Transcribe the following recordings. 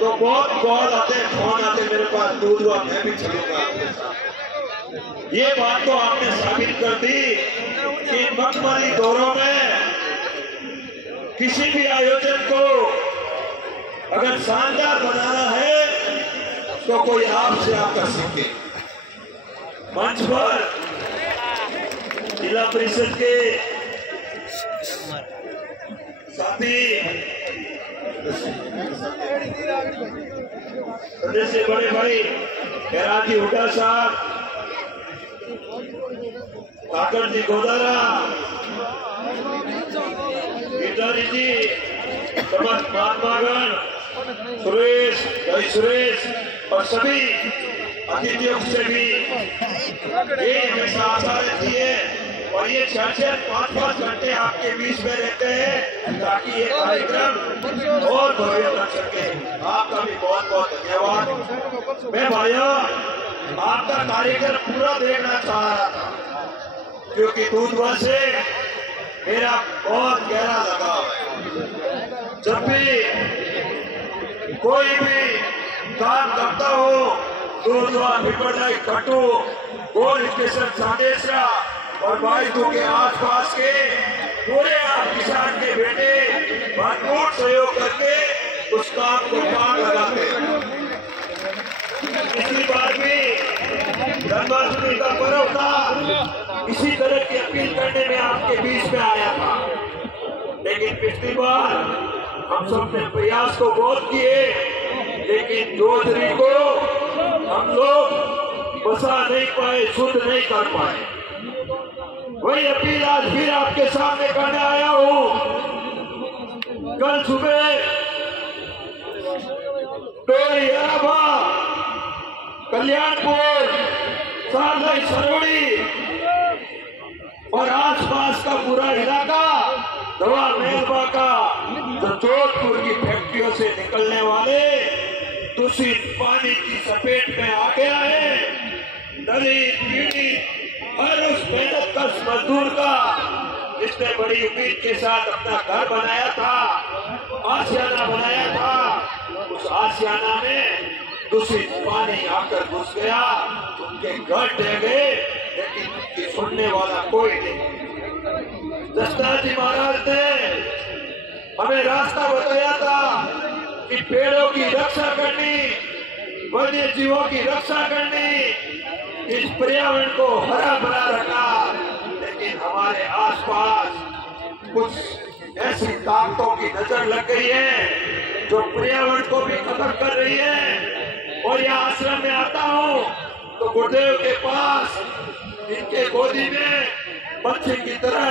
तो बहुत कॉल आते, फोन आते मेरे पास, दूध हुआ मैं भी चलूंगा आपके साथ। ये बात तो आपने साबित कर दी कि मखमली दौरों में किसी भी आयोजन को अगर शानदार बनाना है तो कोई आपसे आकर सीखे। मंच पर जिला परिषद के साथी सदस्य बड़े भाई खैराजी हुड्डा साहब, काकर जी गोदारा, गीतारी जी, समस्त महात्मागण, सुरेश भाई सुरेश और सभी अतिथियों से भी ये हमेशा आशा रहती है और ये 4-5 घंटे आपके बीच में रहते हैं ताकि ये कार्यक्रम और भव्य बन सके। आपका भी बहुत बहुत धन्यवाद। मैं भाइयों आपका कार्यक्रम पूरा देखना चाह रहा था क्योंकि दूधवा से मेरा बहुत गहरा लगाव है। जब भी कोई भी काम करता हो दूधवा पिपरलाई कटू गोल स्टेशन सादेसरा और बाइकों के आसपास के पूरे आप किसान के बेटे भरपूर सहयोग करके उस काम को पार लगाते हैं। पिछली बार भी जन्माष्टमी का पर्व था, इसी तरह की अपील करने में आपके बीच में आया था, लेकिन पिछली बार हम सबने प्रयास तो बहुत किए लेकिन जोजरी को हम लोग बसा नहीं पाए, शुद्ध नहीं कर पाए। वही अपील आज फिर आपके सामने करने आया हूँ। कल सुबह टोरी अराबा, कल्याणपुर, सारदाई सरोड़ी और आसपास का पूरा इलाका दवा मेलबा का जो जोधपुर की फैक्ट्रियों से निकलने वाले दूषित पानी की चपेट में आ गया है। दलित पीड़ित हर उस मेहनतकश मजदूर का जिसने बड़ी उम्मीद के साथ अपना घर बनाया था, आशियाना बनाया था, उस आशियाना में दूषित पानी आकर घुस गया, उनके घर ढह गए लेकिन उनकी सुनने वाला कोई नहीं। दस्तार जी महाराज ने हमें रास्ता बताया था कि पेड़ों की रक्षा करनी, वन्य जीवों की रक्षा करनी, इस पर्यावरण को हरा भरा रखा, लेकिन हमारे आसपास कुछ ऐसी ताकतों की नजर लग गई है जो पर्यावरण को भी खत्म कर रही है। और यहाँ आश्रम में आता हूँ तो गुरुदेव के पास इनके गोदी में बच्चे की तरह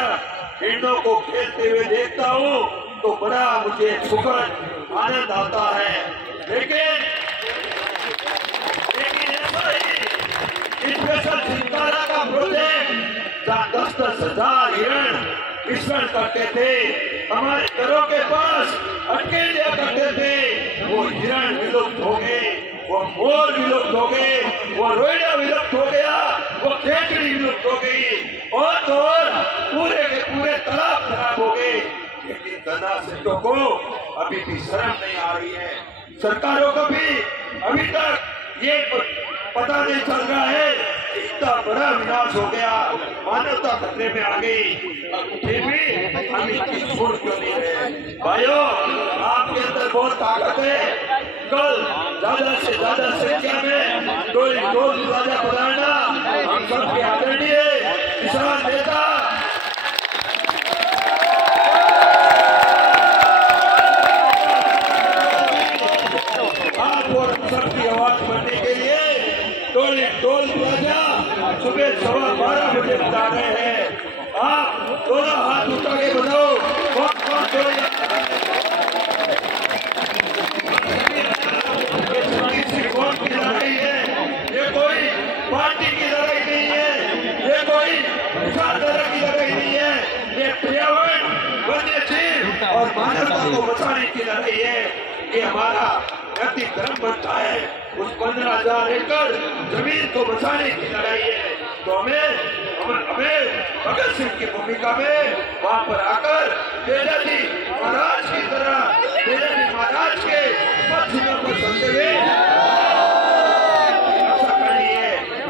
हिरणों को खेलते हुए देखता हूँ तो बड़ा मुझे सुखद आनंद आता है। लेकिन स्पेशल चिंतारा का प्रोजेक्ट जहाँ 10-10 हजार हिरण विचरण करते थे, हमारे घरों के पास अटके दिया करते थे, वो हिरण विलुप्त हो गए, वो मोर विलुप्त हो गए, वो रोइडा विलुप्त हो गया, वो खेकड़ी विलुप्त हो गई और तो पूरे के पूरे तालाब खराब हो गए। लेकिन गन्ना सेठों को अभी भी शर्म नहीं आ रही है, सरकारों को भी अभी तक ये पता नहीं चल रहा है इतना बड़ा विनाश हो गया, मानवता खतरे में आ गई, फिर भी हम इसकी छोड़ क्यों नहीं रहे। भाइयों आपके अंदर बहुत ताकत है, कल ज्यादा से ज्यादा संख्या में टोल प्लाजा बनाना हम सबके आदरणीय किसान नेता आप और सबकी आवाज बनने के लिए टोल प्लाजा सुबह 12:15 बजे बता रहे हैं। आप दोनों हाथ उठा के बनाओ, कौन की लड़ाई है, ये कोई पार्टी की लड़ाई नहीं है, ये कोई विचारधारा की लड़ाई नहीं है, ये पर्यावरण, वन्य जीव और मानवता को बचाने की लड़ाई है। ये हमारा व्यक्ति धर्म बनता है, उस 15,000 एकड़ जमीन को बचाने की लड़ाई है। तो हमें भगत सिंह की भूमिका में वहां पर आकर तेजाजी महाराज की तरह, तेजाजी महाराज के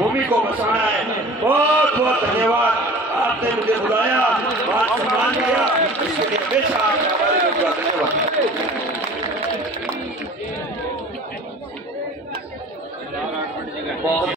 भूमि को बसाना है। बहुत बहुत धन्यवाद, आपने मुझे बुलाया, मान सम्मान दिया, इसके लिए हमेशा आपका हमारे धन्यवाद।